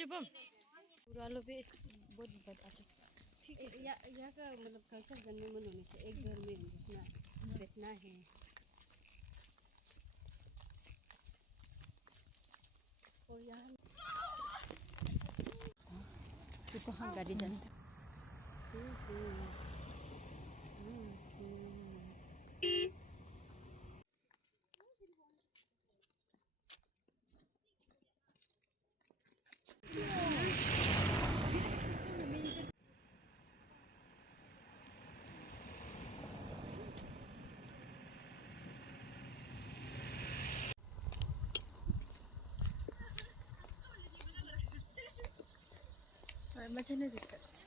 शुभम पूरा लो भी बहुत बड़ा है। ठीक है, यहाँ का मतलब कल्चर जानने मन होने से एक घर में घुसना बैठना है। और यहाँ तो कहाँ गाड़ी जाता macam mana dekat